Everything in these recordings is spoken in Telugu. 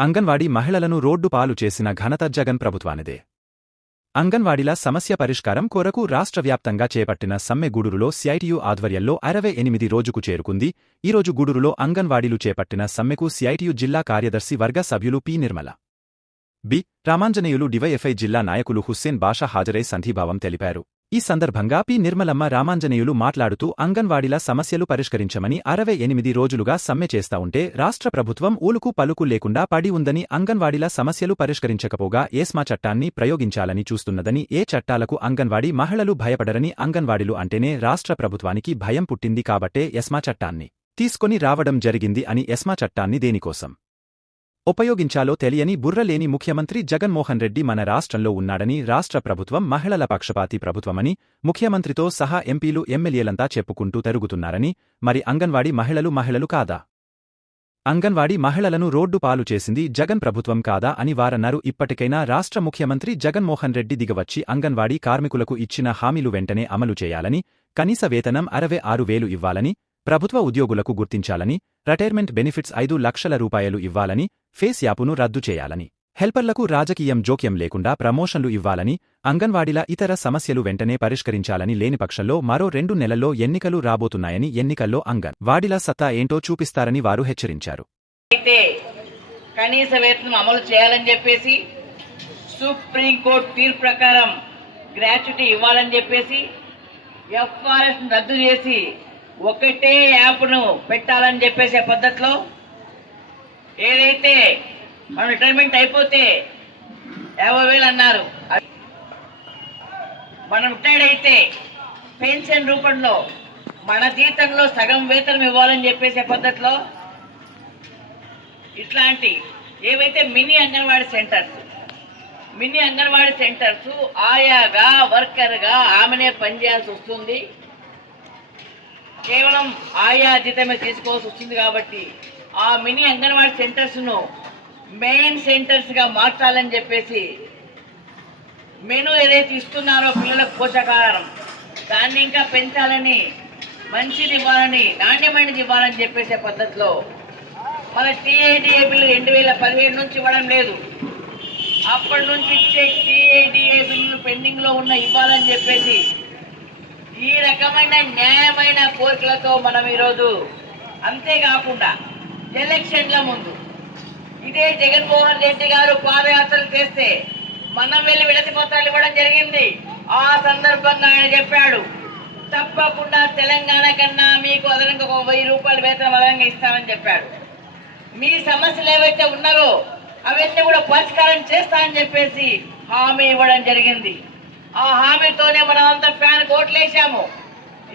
అంగన్వాడీ మహిళలను రోడ్డు పాలు చేసిన ఘనత జగన్ ప్రభుత్వానిదే. అంగన్వాడీల సమస్య పరిష్కారం కొరకు రాష్ట్ర వ్యాప్తంగా చేపట్టిన సమ్మె గూడూరులో సిఐటియు ఆధ్వర్యంలో అరవై ఎనిమిది రోజుకు చేరుకుంది. ఈరోజు గూడూరులో అంగన్వాడీలు చేపట్టిన సమ్మెకు సిఐటియు జిల్లా కార్యదర్శి వర్గ సభ్యులు P. Nirmala. B. Ramanjaneyulu DYFI జిల్లా నాయకులు హుస్సేన్ బాషా హాజరై సంధీభావం తెలిపారు. ఈ సందర్భంగా పి. నిర్మలమ్మ రామాంజనేయులు మాట్లాడుతూ అంగన్వాడీల సమస్యలు పరిష్కరించమని అరవై ఎనిమిది రోజులుగా సమ్మె చేస్తా ఉంటే రాష్ట్ర ప్రభుత్వం ఊలుకు పలుకు లేకుండా పడి ఉందని అంగన్వాడీల సమస్యలు పరిష్కరించకపోగా ఏస్మా చట్టాన్ని ప్రయోగించాలని చూస్తున్నదని ఏ చట్టాలకు అంగన్వాడీ మహిళలు భయపడరని అంగన్వాడీలు అంటేనే రాష్ట్ర ప్రభుత్వానికి భయం పుట్టింది కాబట్టే ఎస్మా చట్టాన్ని తీసుకొని రావడం జరిగింది అని ఎస్మా చట్టాన్ని దేనికోసం? ఉపయోగించాలో తెలియని బుర్రలేని ముఖ్యమంత్రి జగన్మోహన్ రెడ్డి మన రాష్ట్రంలో ఉన్నాడని రాష్ట్ర ప్రభుత్వం మహిళల పక్షపాతి ప్రభుత్వమని ముఖ్యమంత్రితో సహా ఎంపీలు ఎమ్మెల్యేలంతా చెప్పుకుంటూ తిరుగుతున్నారని మరి అంగన్వాడీ మహిళలు మహిళలు కాదా? అంగన్వాడీ మహిళలను రోడ్డు పాలు చేసింది జగన్ ప్రభుత్వం కాదా అని వారన్నారు. ఇప్పటికైనా రాష్ట్ర ముఖ్యమంత్రి జగన్మోహన్ రెడ్డి దిగవచ్చి అంగన్వాడీ కార్మికులకు ఇచ్చిన హామీలు వెంటనే అమలు చేయాలని కనీస వేతనం అరవై ఆరు వేలు ఇవ్వాలని ప్రభుత్వ ఉద్యోగులకు గుర్తించాలని రిటైర్మెంట్ బెనిఫిట్స్ ఐదు లక్షల రూపాయలు ఇవ్వాలని ఫేస్ యాపును రద్దు చేయాలని. హెల్పర్లకు రాజకీయం జోక్యం లేకుండా ప్రమోషన్లు ఇవ్వాలని అంగన్వాడీల ఇతర సమస్యలు వెంటనే పరిష్కరించాలని లేని పక్షంలో మరో రెండు నెలల్లో ఎన్నికలు రాబోతున్నాయని ఎన్నికల్లో అంగన్ వాడిల సత్తా ఏంటో చూపిస్తారని వారు హెచ్చరించారు. అయితే కనీస వేతనం అమలు చేయాలని చెప్పేసి సుప్రీంకోర్టు తీర్పు ప్రకారం గ్రాట్యుటీ ఇవ్వాలని చెప్పేసి ఎఫ్ఆర్ఎస్ రద్దు చేసి ఒకటే యాప్ను పెట్టాలని చెప్పేసే పద్ధతిలో ఏదైతే మన రిటైర్మెంట్ అయిపోతే యాభై వేలు అన్నారు. మనం రిటైర్డ్ అయితే పెన్షన్ రూపంలో మన జీతంలో సగం వేతనం ఇవ్వాలని చెప్పేసే పద్ధతిలో ఇట్లాంటి ఏవైతే mini anganwadi centres mini anganwadi centres ఆయాగా వర్కర్గా ఆమెనే పనిచేయాల్సి వస్తుంది. కేవలం ఆయా జీతమే తీసుకోవాల్సి వస్తుంది కాబట్టి ఆ మినీ అంగన్వాడీ సెంటర్స్ను మెయిన్ సెంటర్స్గా మార్చాలని చెప్పేసి మెను ఏదైతే ఇస్తున్నారో పిల్లలకు పోషకాహారం దాన్ని ఇంకా పెంచాలని మంచిది ఇవ్వాలని నాణ్యమైనది ఇవ్వాలని చెప్పేసే పద్ధతిలో మన టీఐడిఏ బిల్లు రెండు వేల పదిహేడు నుంచి ఇవ్వడం లేదు. అప్పటి నుంచి ఇచ్చే టీఐడిఏ బిల్లు పెండింగ్లో ఉన్న ఇవ్వాలని చెప్పేసి ఈ రకమైన న్యాయమైన కోరికలతో మనం ఈరోజు అంతేకాకుండా ఎలక్షన్ల ముందు ఇదే జగన్మోహన్ రెడ్డి గారు పాదయాత్రలు చేస్తే మనం వెళ్ళి విడతి పత్రాలు ఇవ్వడం జరిగింది. ఆ సందర్భంగా ఆయన చెప్పాడు తప్పకుండా తెలంగాణ కన్నా మీకు అదనంగా ఒక వెయ్యి రూపాయల వేతనం అదనంగా ఇస్తానని చెప్పాడు. మీ సమస్యలు ఏవైతే ఉన్నారో అవన్నీ కూడా పరిష్కారం చేస్తానని చెప్పేసి హామీ ఇవ్వడం జరిగింది. ఆ హామీతోనే మనం అంతా ఫ్యాన్ కోట్లేసాము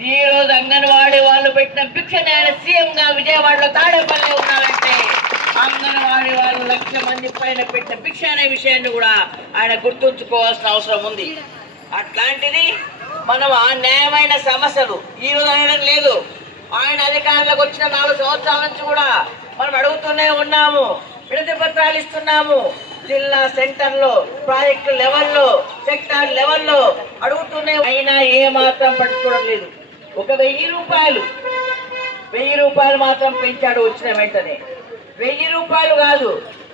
ఈ రోజు అంగన్వాడీ వాళ్ళు పెట్టిన భిక్షని ఆయన సీఎం గా విజయవాడలో తాడేపల్లి ఉన్నారంటే అంగన్వాడీ వాళ్ళు లక్ష మంది పైన పెట్టిన భిక్ష అనే విషయాన్ని కూడా ఆయన గుర్తుంచుకోవాల్సిన అవసరం ఉంది. అట్లాంటిది మనం ఆ న్యాయమైన సమస్యలు ఈ రోజు అనడం లేదు. ఆయన అధికారులకు వచ్చిన నాలుగు సంవత్సరాల నుంచి కూడా మనం అడుగుతూనే ఉన్నాము విడతి పత్రాలు ఇస్తున్నాము. జిల్లా సెంటర్లో ప్రాజెక్టు లెవెల్లో సెక్టార్ లెవెల్లో అడుగుతూనే అయినా ఏ మాత్రం పట్టుకోవడం లేదు. ఒక వెయ్యి రూపాయలు. వెయ్యి రూపాయలు మాత్రం పెంచాడు వచ్చిన వెంటనే. వెయ్యి రూపాయలు కాదు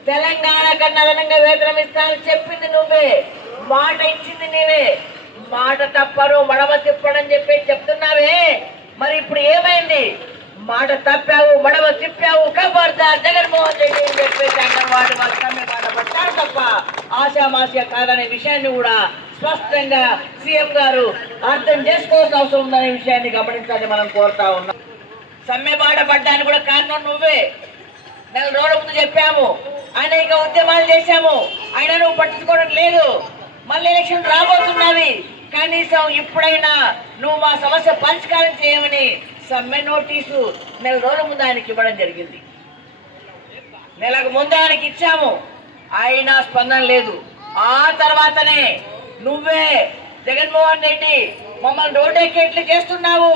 తెలంగాణ కన్నా అదనంగా వేతనం ఇస్తానని చెప్పింది నువ్వే. మాట ఇచ్చింది నేనే. మాట తప్పరు మడమ తిప్పడని చెప్పి చెప్తున్నావే. మరి ఇప్పుడు ఏమైంది? మాట తప్పావు మడవ తిప్పావు ఖబర్దార్ జగన్మోహన్ రెడ్డి అని చెప్పేసి అంగన్వాడి వాళ్ళు సమ్మె మాట తప్ప ఆశామాస్య కాదనే విషయాన్ని కూడా స్పష్టంగా సీఎం గారు అర్థం చేసుకోవాల్సిన అవసరం ఉందనే విషయాన్ని గమనించాలని మనం కోరుతా ఉన్నాం. సమ్మె బాట పడ్డానికి కూడా కారణం నువ్వే. నెల రోజుల ముందు చెప్పాము. అనేక ఉద్యమాలు చేశాము. అయినా నువ్వు పట్టించుకోవడం లేదు. మళ్ళీ ఎలక్షన్ రాబోతున్నవి కనీసం ఇప్పుడైనా నువ్వు మా సమస్య పరిష్కారం చేయమని సమ్మె నోటీసు నెల రోజుల ముందు ఆయనకి ఇవ్వడం జరిగింది. నెలకు ముందు ఆయనకి ఇచ్చాము. అయినా స్పందన లేదు. ఆ తర్వాతనే నువ్వే జగన్మోహన్ రెడ్డి మమ్మల్ని రోడ్డెక్కేట్లు చేస్తున్నావు.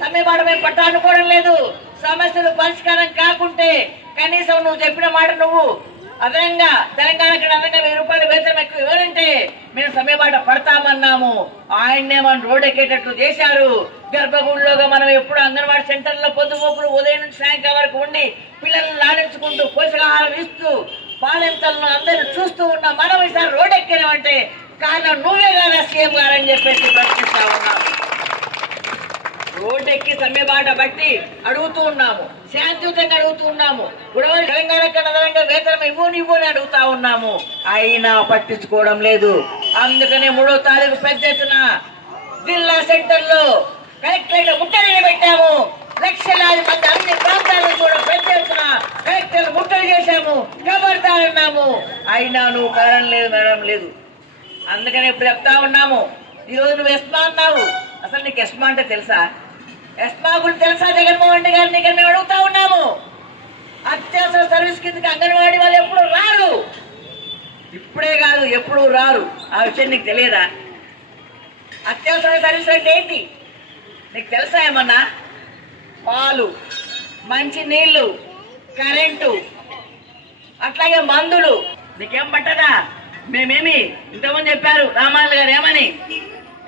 సమ్మె మేము పట్టానుకోవడం లేదు. సమస్యలు పరిష్కారం కాకుంటే కనీసం నువ్వు చెప్పిన మాట నువ్వు అదనంగా తెలంగాణకి అదనంగా వెయ్యి రూపాయలు వేతనం ఎక్కువ ఇవ్వనంటే మేము సమయపాట పడతామన్నాము. ఆయన్నే మనం రోడ్ ఎక్కేటట్లు చేశారు. గర్భగుడిలోగా మనం ఎప్పుడు అంగన్వాడీ సెంటర్లో పొద్దుమోపులు ఉదయం నుంచి సాయంకాలం వరకు ఉండి పిల్లల్ని లాడించుకుంటూ పోషకాహారం ఇస్తూ పాలెంతలను అందరూ చూస్తూ ఉన్న మనం ఈసారి రోడ్ ఎక్కినామంటే కారణం నువ్వే కదా సీఎం గారని చెప్పేసి ప్రశ్నిస్తా ఉన్నాం. రోడ్ ఎక్కి సమ్మెబాట బట్టి అడుగుతూ ఉన్నాము. శాంతియుతంగా అడుగుతూ ఉన్నాము. గుడవలి తెలంగాణ వేతనం ఇవ్వని ఇవ్వని అడుగుతా ఉన్నాము. అయినా పట్టించుకోవడం లేదు. అందుకనే మూడో తారీఖు పెద్ద ఎత్తున జిల్లా సెంటర్లో కలెక్టరేట్ ముట్టడి పెట్టాము. లక్షలాది మంది అన్ని ప్రాంతాలను కూడా పెద్ద ఎత్తున కలెక్టర్ ముట్టడి చేశాము. కబర్దారన్నాము అయినా నువ్వు కారణం లేదు మేడం లేదు. అందుకని ఇప్పుడు చెప్తా ఉన్నాము. ఈ రోజు నువ్వు ఎస్మా అన్నావు. అసలు నీకు ఎస్మా అంటే తెలుసా? ఎస్మా గురించి తెలుసా జగన్మోహన్ రెడ్డి గారిని ఇక్కడ మేము అడుగుతా ఉన్నాము. అత్యవసర సర్వీస్ కిందకి అంగన్వాడీ వాళ్ళు ఎప్పుడు రారు. ఇప్పుడే కాదు ఎప్పుడు రారు. ఆ విషయం నీకు తెలియదా? అత్యవసర సర్వీస్ అంటే ఏంటి? నీకు తెలుసా ఏమన్నా? పాలు మంచి నీళ్ళు కరెంటు అట్లాగే మందులు. నీకేం పట్టదా? మేమేమి? ఇంతకుముందు చెప్పారు రామాలు గారు ఏమని?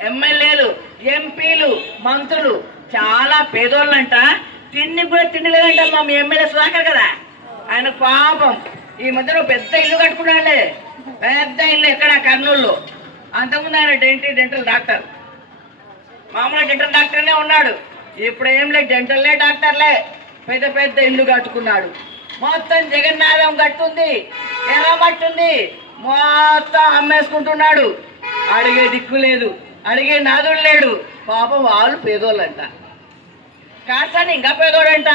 ఎమ్మెల్యేలు ఎంపీలు మంత్రులు చాలా పేదోళ్ళంట. తిండి కూడా తిండి లేదంట మా మీ ఎమ్మెల్యే సుధాకర్ కదా. ఆయన పాపం. ఈ మధ్యన పెద్ద ఇల్లు కట్టుకున్నాడే పెద్ద ఇల్లు ఎక్కడ? కర్నూలులో. అంతకుముందు ఆయన డెంటీ డెంటల్ డాక్టర్. మామూలు డెంటల్ డాక్టర్నే ఉన్నాడు. ఇప్పుడు ఏం లేదు డెంటల్లే డాక్టర్లే పెద్ద పెద్ద ఇల్లు కట్టుకున్నాడు. మొత్తం జగన్నాథం కట్టుంది ఎర్రమట్టుంది మొత్తం అమ్మేసుకుంటున్నాడు. అడిగే దిక్కు లేదు అడిగే నాదుడు లేడు. పాపం వాళ్ళు పేదోళ్ళంట. కార్సాని ఇంకా పేదోడంట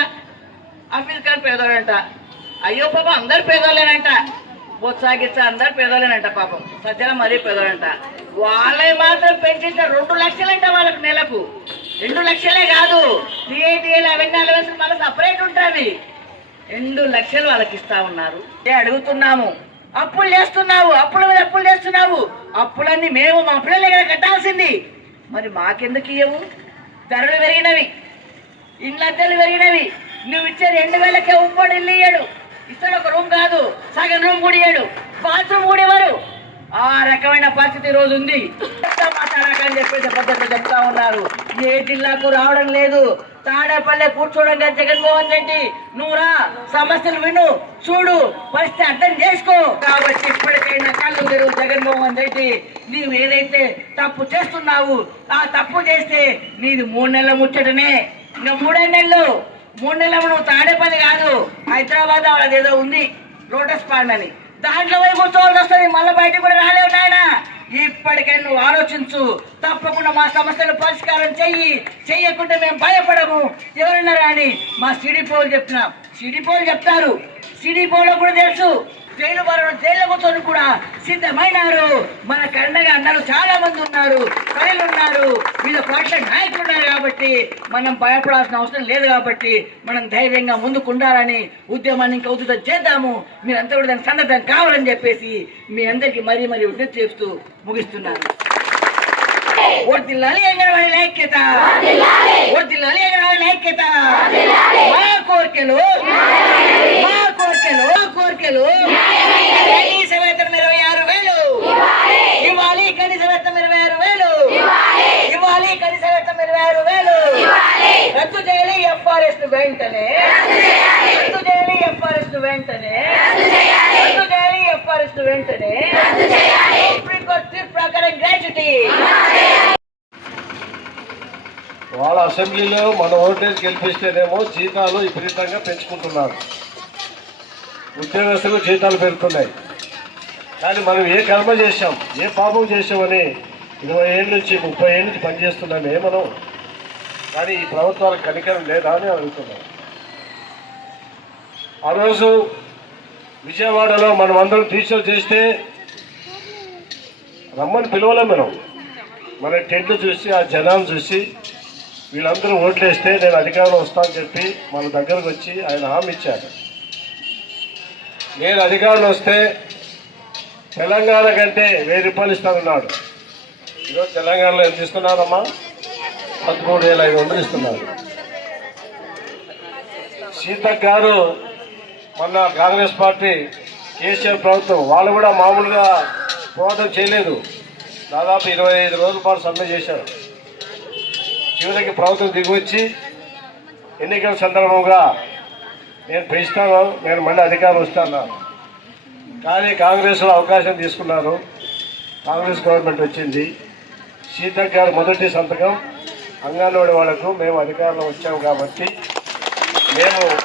ఆఫీస్ కార్ పేదోడంట. అయ్యో పాపం అందరు పేదోళ్ళేనంట. బొత్సా అందరు పేదోళ్ళనంట పాపం. సజ్జల మరీ పేదోళ్ళంట వాళ్ళే మాత్రం పెంచేసిన రెండు లక్షలంట వాళ్ళకి నెలకు. రెండు లక్షలే కాదు. టీఏటీఏలు అవన్నీ అలవెన్స్ మళ్ళీ సపరేట్ ఉంటుంది. రెండు లక్షలు వాళ్ళకి ఇస్తా ఉన్నారు. ఏ అడుగుతున్నాము? అప్పులు చేస్తున్నావు. అప్పుల మీద అప్పులు చేస్తున్నావు. అప్పులన్నీ మేము మా పిల్లలే కదా కట్టాల్సింది. మరి మాకెందుకు ఇయ్యవు? ధరలు పెరిగినవి. ఇండ్ల అద్దెలు పెరిగినవి. నువ్వు ఇచ్చే రెండు వేలకే ఉమ్మడి ఇల్లు ఇయ్యడు. ఇస్తాడు ఒక రూమ్ కాదు. సగం రూమ్ కూడా ఇయ్యడు. బాత్రూమ్ కూడా ఇవ్వరు. ఆ రకమైన పరిస్థితి ఈ రోజు ఉంది. మాట్లాడాకని చెప్పేసి పద్ధతి చెప్తా ఉన్నారు. ఏ జిల్లాకు రావడం లేదు. తాడేపల్లె కూర్చోవడం కాదు జగన్మోహన్ రెడ్డి. నువ్వురా సమస్యలు విను చూడు పరిస్థితి అర్థం చేసుకో. కాబట్టి ఇప్పటికైనా కళ్ళు తెరువు జగన్మోహన్ రెడ్డి. నీవు ఏదైతే తప్పు చేస్తున్నావు ఆ తప్పు చేస్తే నీది మూడు నెలల ముచ్చటనే. ఇంకా మూడే నెలలు. మూడు నెలలు నువ్వు తాడేపల్లి కాదు. హైదరాబాద్ వాళ్ళది ఏదో ఉంది. లోటస్ పాండ్ అని. దాంట్లో పోయి కూర్చోవాల్సి వస్తుంది. మళ్ళీ బయటకు కూడా రాలేవు నాయన. ఇప్పటికైనా నువ్వు ఆలోచించు. తప్పకుండా మా సమస్యలు పరిష్కారం చెయ్యి. చెయ్యకుండా మేము భయపడము. ఎవరన్నా రాని మా సిడిపోలు చెప్తున్నాం. సిడిపోలు చెప్తారు. సిడిపోలో కూడా తెలుసు. జైలు వారు జైల్లో కూర్చొని కూడా సిద్ధమైనారు. మన కండగా అన్నారు చాలా మంది ఉన్నారు ప్రజలు ఉన్నారు. వీళ్ళ పక్ష నాయకులు ఉన్నారు కాబట్టి మనం భయపడాల్సిన అవసరం లేదు కాబట్టి మనం ధైర్యంగా ముందుకు ఉండాలని ఉద్యమాన్ని ఇంకా ఉధృతం చేద్దాము. మీరంతా కూడా దాని సందర్భం కావాలని చెప్పేసి మీ అందరికీ మరీ మరీ విజ్ఞప్తి చేస్తూ ముగిస్తున్నాను. వర్దిల్లాలి అంగన్వాడీ ఐక్యత వర్దిల్లాలి అంగన్వాడీ ఐక్యత మా కోరికలు మా కోరికలు మా కోరికలు కనీస వేతనం ఇరవై ఆరు వేలు. ఇవ్వాలి కనీస వేతనం ఇరవై ఆరు వేలు. ఇవ్వాలి కనీస వేతనం ఇరవై ఆరు వేలు. రద్దు చేయాలి ఎఫ్ఆర్ఎస్ వెంటనే. రద్దు చేయాలి ఎఫ్ఆర్ఎస్ వెంటనే. రద్దు చేయాలి ఎఫ్ఆర్ఎస్ వెంటనే. సుప్రీంకోర్టు తీర్పు ప్రకారం గ్రాట్యుటీ వాళ్ళ అసెంబ్లీలో మన ఓటేజ్ గెలిపిస్తేనేమో జీతాలు విపరీతంగా పెంచుకుంటున్నారు. ఉద్యోగస్తులు జీతాలు పెరుగుతున్నాయి కానీ మనం ఏ కర్మ చేశాం ఏ పాపం చేసామని ఇరవై ఏళ్ళ నుంచి ముప్పై ఏళ్ళ నుంచి పనిచేస్తున్నామే మనం? కానీ ఈ ప్రభుత్వాలకు కనికరం లేదా అని అడుగుతున్నాం. ఆ రోజు విజయవాడలో మనం అందరం టీచర్ చేస్తే రమ్మని పిలవలేం మనం. మన టెంట్లు చూసి ఆ జనాలు చూసి వీళ్ళందరూ ఓట్లేస్తే నేను అధికారంలో వస్తానని చెప్పి మన దగ్గరకు వచ్చి ఆయన హామీ ఇచ్చారు. నేను అధికారంలో వస్తే తెలంగాణ కంటే వెయ్యి రూపాయలు ఇస్తానన్నాడు ఈరోజు తెలంగాణలో ఎంత ఇస్తున్నారమ్మా పదమూడు వేల ఐదు వందలు ఇస్తున్నారు. సీతక్ గారు మొన్న కాంగ్రెస్ పార్టీ కేసీఆర్ ప్రభుత్వం వాళ్ళు కూడా మామూలుగా పోరాటం చేయలేదు. దాదాపు ఇరవై ఐదు రోజుల పాటు సమ్మె చేశారు. చివరికి ప్రభుత్వం దిగువచ్చి ఎన్నికల సందర్భంగా నేను పెంచుతాను నేను మళ్ళీ అధికారం వస్తాను? కానీ కాంగ్రెస్లో అవకాశం తీసుకున్నారు. కాంగ్రెస్ గవర్నమెంట్ వచ్చింది. సీతక్ గారు మొదటి సంతకం. అంగన్వాడీ వాళ్ళకు మేము అధికారంలో వచ్చాము కాబట్టి మేము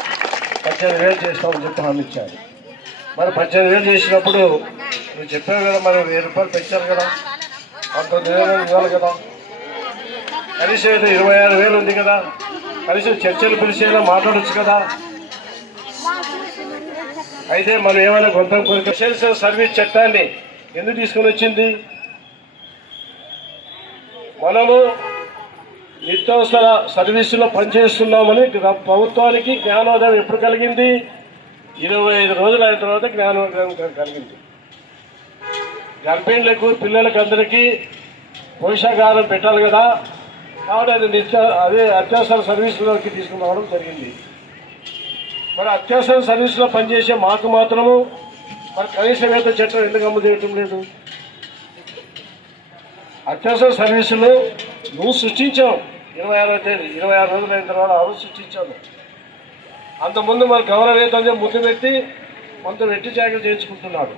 పద్దెనిమిది వేలు చేస్తామని చెప్పి హామీ ఇచ్చారు. మరి పద్దెనిమిది వేలు చేసినప్పుడు నువ్వు చెప్పావు కదా మరి వెయ్యి రూపాయలు పెంచారు కదా. పంతొమ్మిది వేలు ఇవ్వాలి కదా. కనీసం ఇరవై ఆరు వేలు ఉంది కదా. కనీసం చర్చలు పిలిచేలా మాట్లాడచ్చు కదా. అయితే మనం ఏమైనా గొంతం కోరిక సర్వీస్ చట్టాన్ని ఎందుకు తీసుకుని వచ్చింది? మనము నిత్యావసర సర్వీసులో పనిచేస్తున్నామని ప్రభుత్వానికి జ్ఞానోదయం ఎప్పుడు కలిగింది? ఇరవై ఐదు రోజులు అయిన తర్వాత జ్ఞానోదయం కలిగింది. గర్భిణులకు పిల్లలకు అందరికీ పోషకాహారం పెట్టాలి కదా. కాబట్టి అది నిత్య అదే అత్యవసర సర్వీసులోకి తీసుకురావడం జరిగింది. మరి అత్యవసర సర్వీసులో పనిచేసే మాకు మాత్రము మరి కనీస వేత చట్టం ఎందుకు అమలు చేయటం లేదు? అత్యవసర సర్వీసులు నువ్వు సృష్టించావు. ఇరవై ఆరో తేదీ ఇరవై ఆరు రోజులు అయిన తర్వాత ఆ రోజు సృష్టించావు. అంతకుముందు మరి గౌరవ వేతనం ముద్దు పెట్టి కొంత వెట్టి జాగ్రత్త చేయించుకుంటున్నాడు.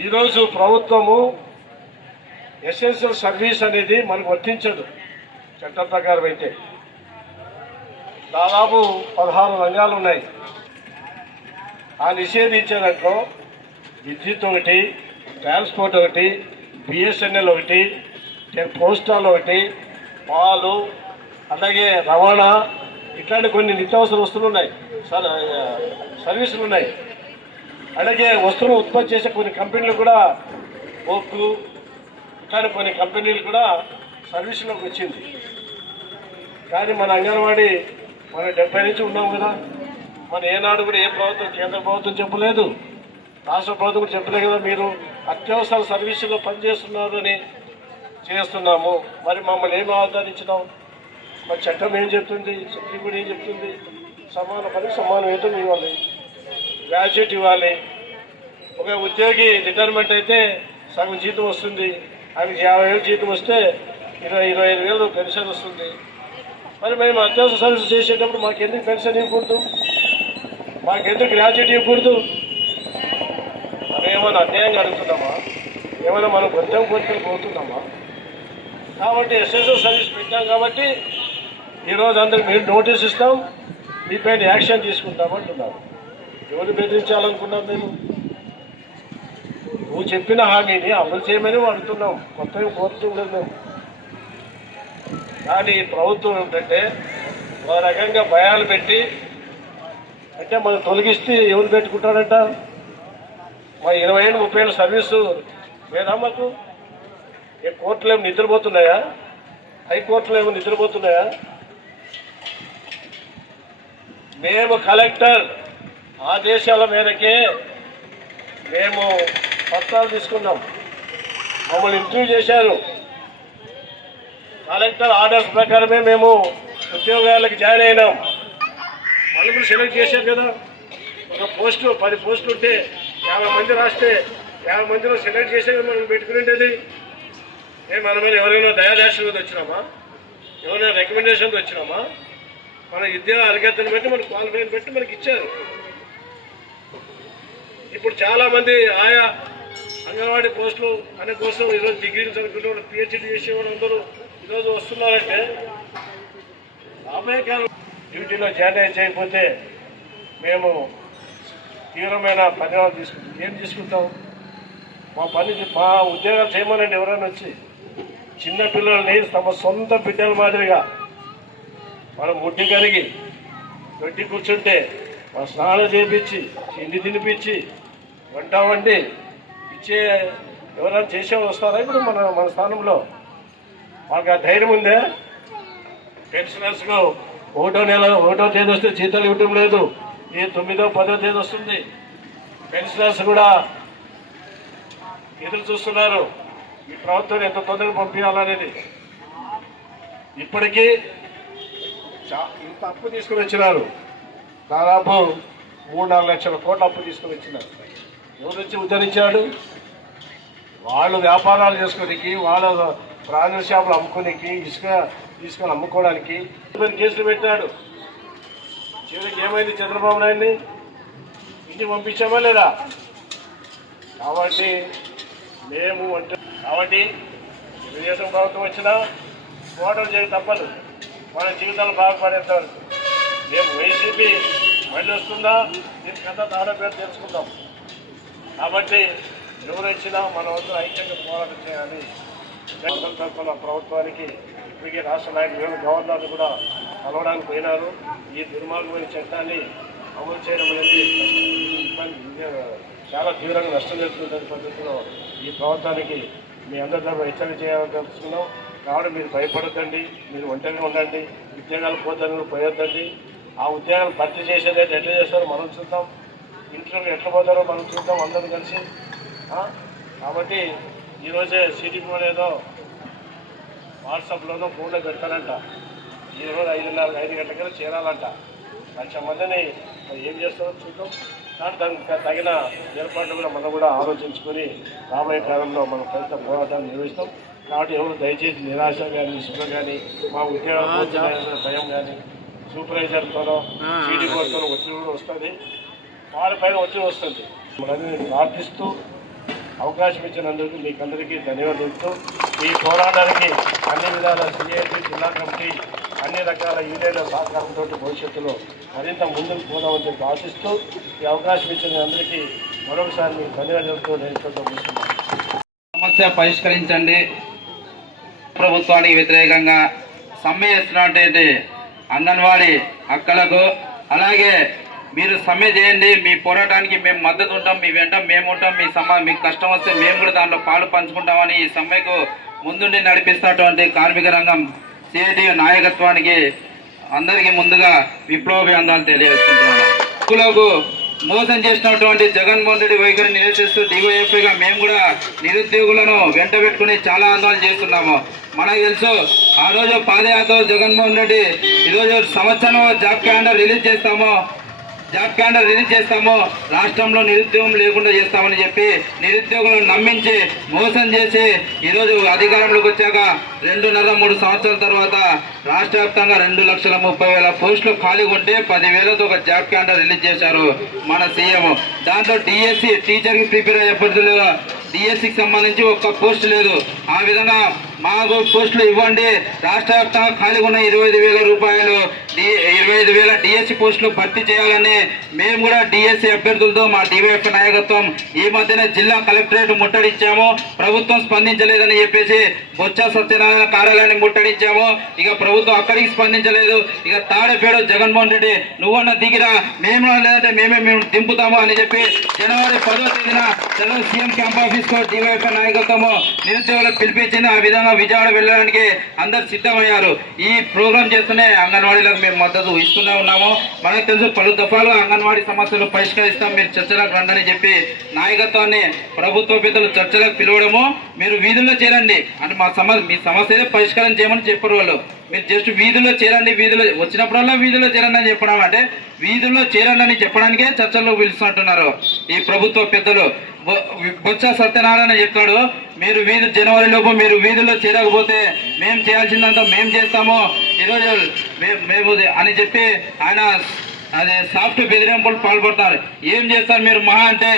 ఈరోజు ప్రభుత్వము ఎసెన్షియల్ సర్వీస్ అనేది మనకు వర్తించదు. చట్టం ప్రకారం అయితే. దాదాపు పదహారు రంగాలు ఉన్నాయి. ఆ నిషేధించే దాంట్లో విద్యుత్ ఒకటి ట్రాన్స్పోర్ట్ ఒకటి బిఎస్ఎన్ఎల్ ఒకటి పోస్టాల్ ఒకటి పాలు అలాగే రవాణా ఇట్లాంటి కొన్ని నిత్యావసర వస్తువులు ఉన్నాయి. సార్ సర్వీసులు ఉన్నాయి. అలాగే వస్తువులు ఉత్పత్తి చేసే కొన్ని కంపెనీలు కూడా ఓకు ఇట్లాంటి కొన్ని కంపెనీలు కూడా సర్వీసులోకి వచ్చింది. కానీ మన అంగన్వాడీ మన డెబ్బై నుంచి ఉన్నాం కదా. మన ఏనాడు కూడా ఏ ప్రభుత్వం కేంద్ర ప్రభుత్వం చెప్పలేదు. రాష్ట్ర ప్రభుత్వం కూడా చెప్పలేదు కదా మీరు. అత్యవసర సర్వీసుల్లో పనిచేస్తున్నారు అని చేస్తున్నాము. మరి మమ్మల్ని ఏమి ఆధారించినాం మరి చట్టం ఏం చెప్తుంది? సుప్రీంకోర్టు ఏం చెప్తుంది? సమాన పని సమాన వేతనం ఇవ్వాలి. గ్రాడ్యుయేట్ ఇవ్వాలి. ఒక ఉద్యోగి రిటైర్మెంట్ అయితే సగం జీతం వస్తుంది. ఆయనకి యాభై వేలు జీతం వస్తే ఇరవై ఇరవై ఐదు వేలు పెన్షన్ వస్తుంది. మరి మేము అత్యవసర సర్వీస్ చేసేటప్పుడు మాకెందుకు పెన్షన్ ఇవ్వకూడదు? మాకెందుకు గ్రాడ్యుయేట్ ఇవ్వకూడదు? మనం ఏమైనా అన్యాయంగా అడుగుతున్నామా? ఏమైనా మనం గొంతం కోరికలు పోతున్నామా? కాబట్టి ఎస్ఎస్ఎస్ సర్వీస్ పెట్టాం కాబట్టి ఈరోజు అందరికి మీరు నోటీస్ ఇస్తాం మీపైన యాక్షన్ తీసుకుంటాం అంటున్నారు. ఎవరు బెదిరించాలనుకున్నాం నేను నువ్వు చెప్పిన హామీని అమలు చేయమని అడుగుతున్నాం. కొత్తవి ఏం కోరుతుండదు మేము కానీ ఈ ప్రభుత్వం ఏంటంటే ఒక రకంగా భయాలు పెట్టి అంటే మనం తొలగిస్తే ఎవరు పెట్టుకుంటారంట? మా ఇరవై ఏళ్ళు ముప్పై ఏళ్ళ సర్వీసు లేదా మాకు ఏ కోర్టులు ఏమి నిద్రపోతున్నాయా? హైకోర్టులు ఏమో నిద్రపోతున్నాయా? మేము కలెక్టర్ ఆదేశాల మేరకే మేము పత్రాలు తీసుకున్నాం. మమ్మల్ని ఇంటర్వ్యూ చేశారు. కలెక్టర్ ఆర్డర్స్ ప్రకారమే మేము ఉద్యోగాలకు జాయిన్ అయినాం. వాళ్ళు కూడా సెలెక్ట్ చేశారు కదా. ఒక పోస్టు పది పోస్టులు ఉంటే యాభై మంది రాస్తే యాభై మందిలో సెలెక్ట్ చేసే మనం పెట్టుకునేది ఏ మన మీద ఎవరైనా దయాదాక్షుల మీద వచ్చినామా ఎవరైనా రికమెండేషన్ వచ్చినామా మన విద్యా అర్హతను బట్టి మన క్వాలిఫైని బట్టి మనకి ఇచ్చారు. ఇప్పుడు చాలామంది ఆయా అంగన్వాడీ పోస్టులు అనే కోసం ఈరోజు డిగ్రీలు చదువుకునే వాళ్ళు పిహెచ్డీ చేసేవాళ్ళు అందరూ ఈరోజు వస్తున్నారంటే అమెరికన్ డ్యూటీలో జాయిన్ చేయకపోతే మేము తీవ్రమైన పరిణామం తీసుకుంటాం. ఏం తీసుకుంటాం? మా పని మా ఉద్యోగాలు చేయమనండి ఎవరైనా వచ్చి. చిన్నపిల్లల్ని తమ సొంత బిడ్డల మాదిరిగా మనం ముడ్డి కరిగి పెట్టి కూర్చుంటే మన స్నానం చేయించి తిండి తినిపించి వంట వండి ఇచ్చే ఎవరైనా చేసే వస్తారా ఇప్పుడు మన మన స్థానంలో? మాకు ఆ ధైర్యం ఉందే? పెన్షనర్స్కు ఒకటో నెల ఒకటో తేదీ వస్తే జీతాలు ఇవ్వటం లేదు. ఈ తొమ్మిదో పదో తేదీ వస్తుంది. పెన్షనర్స్ కూడా ఎదురు చూస్తున్నారు. ఈ ప్రభుత్వం ఎంత తొందరగా పంపించాలనేది. ఇప్పటికీ చా- ఇంత అప్పు తీసుకుని వచ్చినారు. దాదాపు మూడు నాలుగు లక్షల కోట్ల అప్పు తీసుకుని వచ్చినారు. ఎవరు వచ్చి ఉద్ధరించాడు వాళ్ళు వ్యాపారాలు చేసుకోనికి వాళ్ళ ప్రాజెక్ట్ షాపులు అమ్ముకునేకి ఇసుక తీసుకొని అమ్ముకోవడానికి. కేసులు పెట్టాడు. చివరికి ఏమైంది చంద్రబాబు నాయుడిని? ఇంటికి పంపించామా లేదా? కాబట్టి మేము అంటే కాబట్టి తెలుగుదేశం ప్రభుత్వం వచ్చినా పోవడం చేయ తప్పదు. మన జీవితాలు బాగుపడేంత వరకు మేము వైసీపీ మళ్ళీ వస్తుందా? దీని కథ తాడో పేరు తెలుసుకుందాం. కాబట్టి ఎవరు వచ్చినా మన వద్ద ఐక్యంగా పోరాటం చేయాలి. జగన్ తరఫున ప్రభుత్వానికి ఇప్పటికే రాష్ట్ర నాయకులు గవర్నర్లు కూడా కలవడానికి పోయినారు. ఈ దుర్మార్గమైన చట్టాన్ని అమలు చేయడం అనేది చాలా తీవ్రంగా నష్టం జరుగుతున్న పద్ధతిలో ఈ ప్రభుత్వానికి మీ అందరి తరఫున హెచ్చరిక చేయాలని తెలుసుకున్నాం కాబట్టి మీరు భయపడద్దండి మీరు ఒంటరిగా ఉండండి ఉద్యోగాలు పోతారు పోయొద్దండి. ఆ ఉద్యోగాలు భర్తీ చేసేది ఎట్లా చేస్తారో మనం చూద్దాం. ఇంట్లో ఎట్లా పోతారో మనం చూద్దాం అందరం కలిసి. కాబట్టి ఈరోజే సిటీపీ ఏదో వాట్సాప్లోనో ఫోన్లో పెడతారంట. ఈరోజు ఐదున్నర ఐదు గంటలకి చేరాలంట. లక్ష మందిని మరి ఏం చేస్తారో చూద్దాం. కానీ దానికి తగిన ఏర్పాట్లు కూడా మనం కూడా ఆలోచించుకొని రాబోయే కాలంలో మన పెద్ద పోరాటాన్ని నిర్వహిస్తాం. కాబట్టి ఎవరు దయచేసి నిరాశ కానీ ఇసుక కానీ మా ఉద్యోగాలు భయం కానీ సూపర్వైజర్తోనో సిటీ బోర్డుతోనో ఒత్తిడి కూడా వస్తుంది. వారిపైన ఒత్తిడి వస్తుంది. మనల్ని ప్రార్థిస్తూ అవకాశం ఇచ్చినందుకు మీకందరికీ ధన్యవాదాలు. ఈ పోరాటానికి అన్ని విధాల సిఐటి జిల్లా కమిటీ అన్ని రకాల యూనియన్ల సహకారంతో భవిష్యత్తులో మరింత ముందుకు పోదామని చెప్పి ఆశిస్తూ ఈ అవకాశం ఇచ్చిన అందరికీ మరొకసారి మీకు ధన్యవాదాలతో నేను సమస్య పరిష్కరించండి. ప్రభుత్వానికి వ్యతిరేకంగా సమ్మె చేస్తున్నటువంటి అంగన్వాడీ అక్కలకు అలాగే మీరు సమ్మె చేయండి మీ పోరాటానికి మేము మద్దతు ఉంటాం మీ వెంట మేము ఉంటాం మీ సమ మీకు కష్టం వస్తే మేము కూడా దాంట్లో పాలు పంచుకుంటామని ఈ సమ్మెకు ముందుండి నడిపిస్తున్నటువంటి కార్మిక రంగం సిఐటి నాయకత్వానికి అందరికీ ముందుగా విప్లవాభివందనాలు తెలియజేసుకుంటున్నాను. హక్కులకు మోసం చేసినటువంటి జగన్మోహన్ రెడ్డి వైఖరి నిరసిస్తూ డివైఎఫ్ఐగా మేము కూడా నిరుద్యోగులను వెంట పెట్టుకుని చాలా ఆందోళన చేస్తున్నాము. మనకు తెలుసు ఆ రోజు పాదయాత్ర జగన్మోహన్ రెడ్డి ఈరోజు సంవత్సరం జాబ్ క్యాలెండర్ రిలీజ్ చేస్తాము. జాబ్ క్యాండర్ రిలీజ్ చేస్తామో రాష్ట్రంలో నిరుద్యోగం లేకుండా చేస్తామని చెప్పి నిరుద్యోగులను నమ్మించి మోసం చేసి ఈరోజు అధికారంలోకి వచ్చాక రెండున్నర మూడు సంవత్సరాల తర్వాత రాష్ట్ర వ్యాప్తంగా రెండు లక్షల ముప్పై వేల పోస్టులు ఖాళీగా ఉంటే పదివేలతో ఒక జాబ్ క్యాండర్ రిలీజ్ చేశారు మన సీఎం. దాంట్లో డిఎస్సి టీచర్కి ప్రిపేర్ అయ్యే పరిస్థితుల్లో డిఎస్సికి సంబంధించి ఒక్క పోస్ట్ లేదు. ఆ విధంగా మాకు పోస్టులు ఇవ్వండి. రాష్ట్ర వ్యాప్తంగా ఖాళీగా ఉన్న ఇరవై ఐదు వేల రూపాయలు ఇరవై ఐదు వేల డిఎస్సి పోస్టులు భర్తీ చేయాలని మేము కూడా డిఎస్సి అభ్యర్థులతో మా డివైఎఫ్ నాయకత్వం ఈ మధ్యనే జిల్లా కలెక్టరేట్ ముట్టడించాము. ప్రభుత్వం స్పందించలేదని చెప్పేసి బొత్స సత్యనారాయణ కార్యాలయాన్ని ముట్టడించాము. ఇక ప్రభుత్వం అక్కడికి స్పందించలేదు. ఇక తాడేపేడు జగన్మోహన్ రెడ్డి నువ్వన్న దిగిరా మేము లేదంటే మేమే మేము దింపుతాము అని చెప్పి జనవరి పదో తేదీన తెలుగు సీఎం క్యాంప్ ఆఫీస్కు డివైఎఫ్ నాయకత్వము నిరుద్యోగులకు పిలిపించింది. ఆ విధంగా విజయవాడ వెళ్ళడానికి అందరు సిద్ధమయ్యారు. ఈ ప్రోగ్రాం చేస్తూనే అంగన్వాడీలకు మేము మద్దతు ఇస్తూనే ఉన్నాము. మనకు తెలుసు పలు దఫాలు అంగన్వాడీ సమస్యలు పరిష్కరిస్తాం. మీరు చర్చలకు రండని చెప్పి నాయకత్వాన్ని ప్రభుత్వ పెద్దలు చర్చలకు పిలవడము. మీరు వీధుల్లో చేరండి. అంటే మా సమస్య మీ సమస్యలే పరిష్కారం చేయమని చెప్పారు వాళ్ళు. మీరు జస్ట్ వీధుల్లో చేరండి వీధుల్లో వచ్చినప్పుడల్లా వీధుల్లో చేరండి అని చెప్పడం అంటే వీధుల్లో చేరండి అని చెప్పడానికే చర్చల్లో పిలుస్తున్నట్టున్నారు ఈ ప్రభుత్వ పెద్దలు. బొత్స సత్యనారాయణ చెప్తాడు మీరు వీధి జనవరి లోపు మీరు వీధుల్లో చేరకపోతే మేము చేయాల్సిందంతా మేము చేస్తాము. ఈరోజు మేము అని చెప్పి ఆయన అదే సాఫ్ట్ బెదిరింపులు పాల్పడతారు. ఏం చేస్తారు మీరు మహా అంటే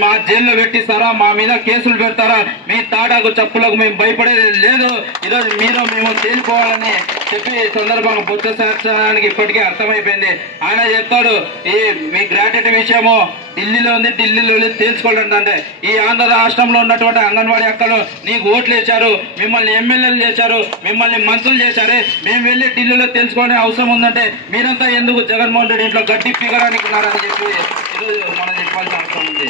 మా- జైల్లో పెట్టిస్తారా మా మీద కేసులు పెడతారా మీ తాటాకు చప్పులకు మేము భయపడేది లేదు. ఈరోజు మీరు మేము తేలిపోవాలని చెప్పి ఈ సందర్భంగా బుద్ధ శాస్త్రానికి ఇప్పటికే అర్థమైపోయింది. ఆయన చెప్తాడు ఈ మీ గ్రాట్యుటీ విషయము ఢిల్లీలో ఉంది ఢిల్లీలో తేల్చుకోండి అంటే ఈ ఆంధ్ర రాష్ట్రంలో ఉన్నటువంటి అంగన్వాడీ అక్కలు నీకు ఓట్లు వేశారు మిమ్మల్ని ఎమ్మెల్యేలు చేశారు మిమ్మల్ని మంత్రులు చేశారే మేము వెళ్ళి ఢిల్లీలో తెలుసుకోవాలని అవసరం ఉందంటే మీరంతా ఎందుకు జగన్మోహన్ రెడ్డి ఇంట్లో గడ్డి పీకడానికి ఉన్నారని చెప్పి ఈరోజు మనం చెప్పాల్సిన అవసరం ఉంది.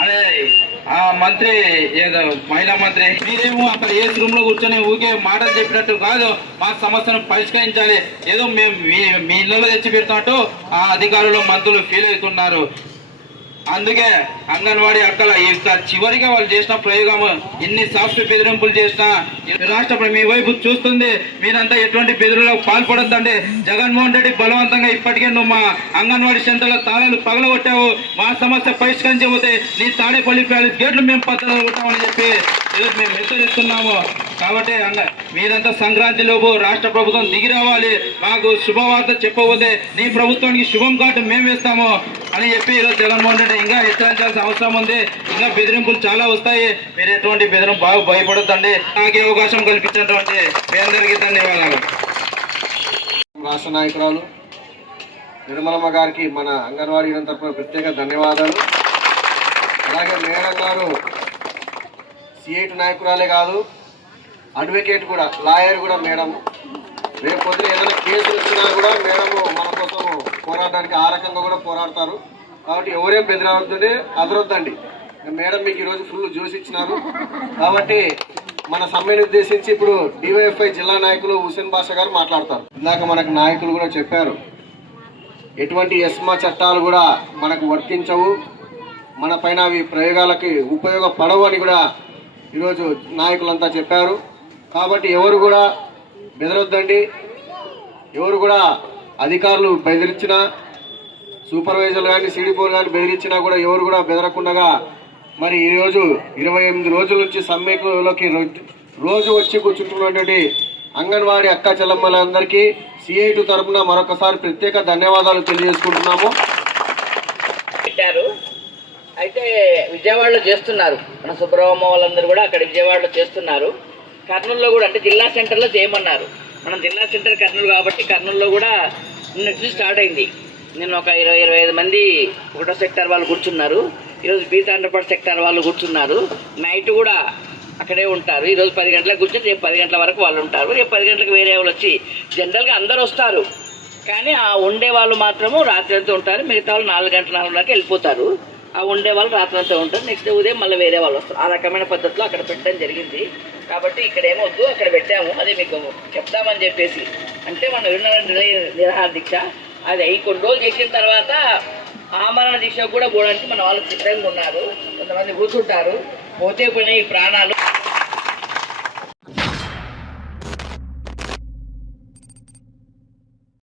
అదే ఆ మంత్రి ఏదో మహిళా మంత్రి మీరేమో అక్కడ ఏ రూమ్లో కూర్చొని ఊకే మాటలు చెప్పినట్టు కాదు మా సమస్యను పరిష్కరించాలి. ఏదో మేము మీ మీ ఇళ్ళలో తెచ్చి పెడుతున్నట్టు ఆ అధికారులు మంత్రులు ఫీల్ అవుతున్నారు. అందుకే అంగన్వాడీ అక్కల చివరిగా వాళ్ళు చేసిన ప్రయోగం ఎన్ని సాఫ్ట్ బెదిరింపులు చేసినా రాష్ట్ర మీ వైపు చూస్తుంది. మీరంతా ఎటువంటి బెదిరిలకు పాల్పడద్దండి. జగన్మోహన్ రెడ్డి బలవంతంగా ఇప్పటికే నువ్వు మా అంగన్వాడీ సెంటర్లో తాళాలు పగలగొట్టావు. మా సమస్య పరిష్కరించబోతే నీ తాడేపల్లి ప్యాలెస్ గేట్లు మేము పద్ధతి చెప్పి మేము హెచ్చరిస్తున్నాము కాబట్టి అన్న మీరంతా సంక్రాంతిలోపు రాష్ట్ర ప్రభుత్వం దిగి రావాలి. మాకు శుభవార్త చెప్పబోతే నీ ప్రభుత్వానికి శుభం కాటు మేము వేస్తాము అని చెప్పి ఈరోజు జగన్మోహన్ రెడ్డి ఇంకా హెచ్చరించాల్సిన అవసరం ఉంది. ఇంకా బెదిరింపులు చాలా వస్తాయి. మీరు ఎటువంటి బెదిరింపు బాగా భయపడద్దండి. నాకు అవకాశం కల్పించినటువంటి మీ అందరికీ ధన్యవాదాలు. రాష్ట్ర నాయకురాలు నిర్మలమ్మ గారికి మన అంగన్వాడీ తరఫున ప్రత్యేక ధన్యవాదాలు. అలాగే మేడం గారు సిఐటి నాయకురాలే కాదు అడ్వకేట్ కూడా లాయర్ కూడా మేడం. రేపు పొద్దున ఏదైనా కేసు వచ్చినా కూడా మేడము మన కోసం పోరాడడానికి ఆ రకంగా కూడా పోరాడతారు. కాబట్టి ఎవరేం బెదిరవద్దని అదరొద్దండి. మేడం మీకు ఈరోజు ఫుల్ జ్యూస్ ఇచ్చినారు. కాబట్టి మన సమ్మెను ఉద్దేశించి ఇప్పుడు డివైఎఫ్ఐ జిల్లా నాయకులు హుసేన్ బాషా గారు మాట్లాడతారు. ఇందాక మనకు నాయకులు కూడా చెప్పారు ఎటువంటి ఎస్మా చట్టాలు కూడా మనకు వర్తించవు. మన పైన అవి ప్రయోగాలకి ఉపయోగపడవు అని కూడా ఈరోజు నాయకులంతా చెప్పారు. కాబట్టి ఎవరు కూడా బెదరొద్దండి. ఎవరు కూడా అధికారులు బెదిరించినా సూపర్వైజర్లు కానీ సిడిపోలు కానీ బెదిరించినా కూడా ఎవరు కూడా బెదరకుండా మరి ఈరోజు ఇరవై ఎనిమిది రోజుల నుంచి సమ్మెలోకి రోజు వచ్చి కూర్చుంటున్నటువంటి అంగన్వాడీ అక్క చెల్లమ్మలందరికీ సిఐటి తరఫున మరొకసారి ప్రత్యేక ధన్యవాదాలు తెలియజేసుకుంటున్నాము. అయితే విజయవాడలో చేస్తున్నారు. మన సుబ్రహ్మ వాళ్ళందరూ కూడా అక్కడ విజయవాడలో చేస్తున్నారు. కర్నూలులో కూడా అంటే జిల్లా సెంటర్లో చేయమన్నారు. మనం జిల్లా సెంటర్ కర్నూలు కాబట్టి కర్నూలులో కూడా నిన్న స్టార్ట్ అయింది. నిన్న ఒక ఇరవై ఇరవై ఐదు మంది ఒకటో సెక్టార్ వాళ్ళు కూర్చున్నారు. ఈరోజు బీ తాండ్రపాడు సెక్టార్ వాళ్ళు కూర్చున్నారు. నైట్ కూడా అక్కడే ఉంటారు. ఈరోజు పది గంటలకు కూర్చొని రేపు పది గంటల వరకు వాళ్ళు ఉంటారు. రేపు పది గంటలకు వేరే వాళ్ళు వచ్చి జనరల్గా అందరూ వస్తారు. కానీ ఆ ఉండే వాళ్ళు మాత్రము రాత్రి అంతా ఉంటారు. మిగతా వాళ్ళు నాలుగు గంటల నాలుగున్నరకి వెళ్ళిపోతారు. ఉండే వాళ్ళు రాత్రంతా ఉంటారు. నెక్స్ట్ డే ఉదయం మళ్ళీ వేరే వాళ్ళు వస్తారు. ఆ రకమైన పద్ధతిలో అక్కడ పెట్టడం జరిగింది. కాబట్టి ఇక్కడ ఏమొద్దు అక్కడ పెట్టాము. అది మీకు చెప్తామని చెప్పేసి. అంటే మనం విన్న నిరాహార దీక్ష. అది అయి కొన్ని రోజులు చేసిన తర్వాత ఆమరణ దీక్ష కూడా పోవడానికి మన వాళ్ళు సిద్ధంగా ఉన్నారు. కొంతమంది కూర్చుంటారు. పోతే పోయిన ఈ ప్రాణాలు